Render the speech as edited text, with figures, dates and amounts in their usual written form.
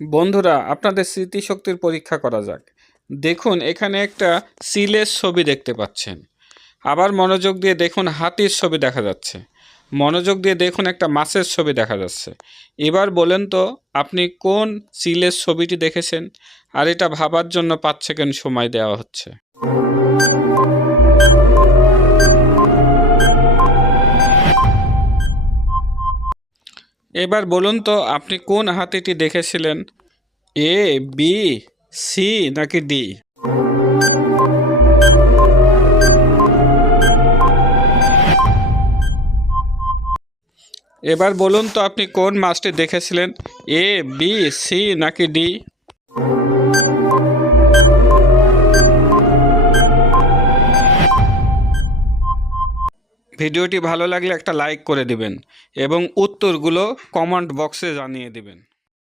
বন্ধুরা, আপনাদের স্মৃতিশক্তির পরীক্ষা করা যাক। দেখুন, এখানে একটা সিলের ছবি দেখতে পাচ্ছেন। আবার মনোযোগ দিয়ে দেখুন, হাতির ছবি দেখা যাচ্ছে। মনোযোগ দিয়ে দেখুন, একটা মাছের ছবি দেখা যাচ্ছে। এবার বলেন তো, আপনি কোন সিলের ছবিটি দেখেছেন? আর এটা ভাবার জন্য 5 সেকেন্ড সময় দেওয়া হচ্ছে। এবার বলুন তো, আপনি কোন হাতিটি দেখেছিলেন? এ, বি, সি নাকি ডি? এবার বলুন তো, আপনি কোন মাছটি দেখেছিলেন? এ, বি, সি নাকি ডি? ভিডিওটি ভালো লাগলে একটা লাইক করে দিবেন এবং উত্তরগুলো কমেন্ট বক্সে জানিয়ে দিবেন।